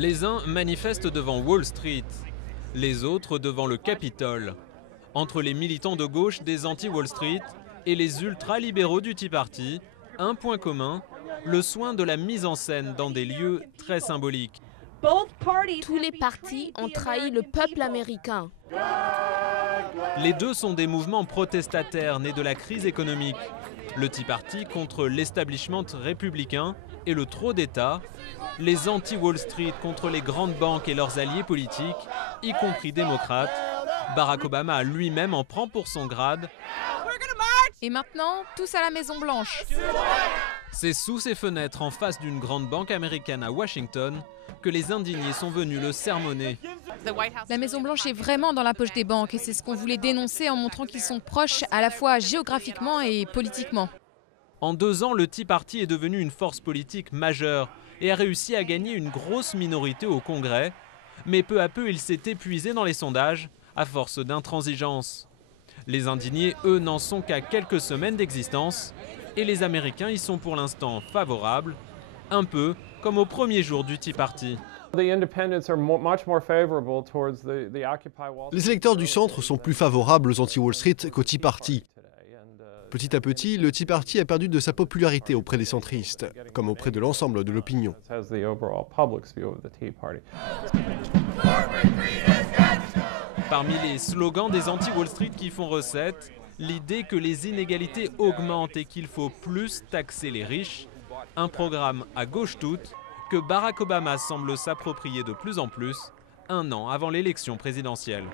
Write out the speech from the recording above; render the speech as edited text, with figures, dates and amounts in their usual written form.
Les uns manifestent devant Wall Street, les autres devant le Capitole. Entre les militants de gauche des anti-Wall Street et les ultra-libéraux du Tea Party, un point commun, le soin de la mise en scène dans des lieux très symboliques. Tous les partis ont trahi le peuple américain. Les deux sont des mouvements protestataires nés de la crise économique. Le Tea Party contre l'establishment républicain et le trop d'État, les anti-Wall Street contre les grandes banques et leurs alliés politiques, y compris démocrates. Barack Obama lui-même en prend pour son grade. Et maintenant, tous à la Maison-Blanche. C'est sous ses fenêtres, en face d'une grande banque américaine à Washington, que les indignés sont venus le sermonner. La Maison-Blanche est vraiment dans la poche des banques et c'est ce qu'on voulait dénoncer en montrant qu'ils sont proches à la fois géographiquement et politiquement. En 2 ans, le Tea Party est devenu une force politique majeure et a réussi à gagner une grosse minorité au Congrès. Mais peu à peu, il s'est épuisé dans les sondages à force d'intransigeance. Les indignés, eux, n'en sont qu'à quelques semaines d'existence et les Américains y sont pour l'instant favorables, un peu comme au premier jour du Tea Party. Les électeurs du centre sont plus favorables aux anti-Wall Street qu'au Tea Party. Petit à petit, le Tea Party a perdu de sa popularité auprès des centristes, comme auprès de l'ensemble de l'opinion. Parmi les slogans des anti-Wall Street qui font recette, l'idée que les inégalités augmentent et qu'il faut plus taxer les riches, un programme à gauche toute que Barack Obama semble s'approprier de plus en plus, 1 an avant l'élection présidentielle.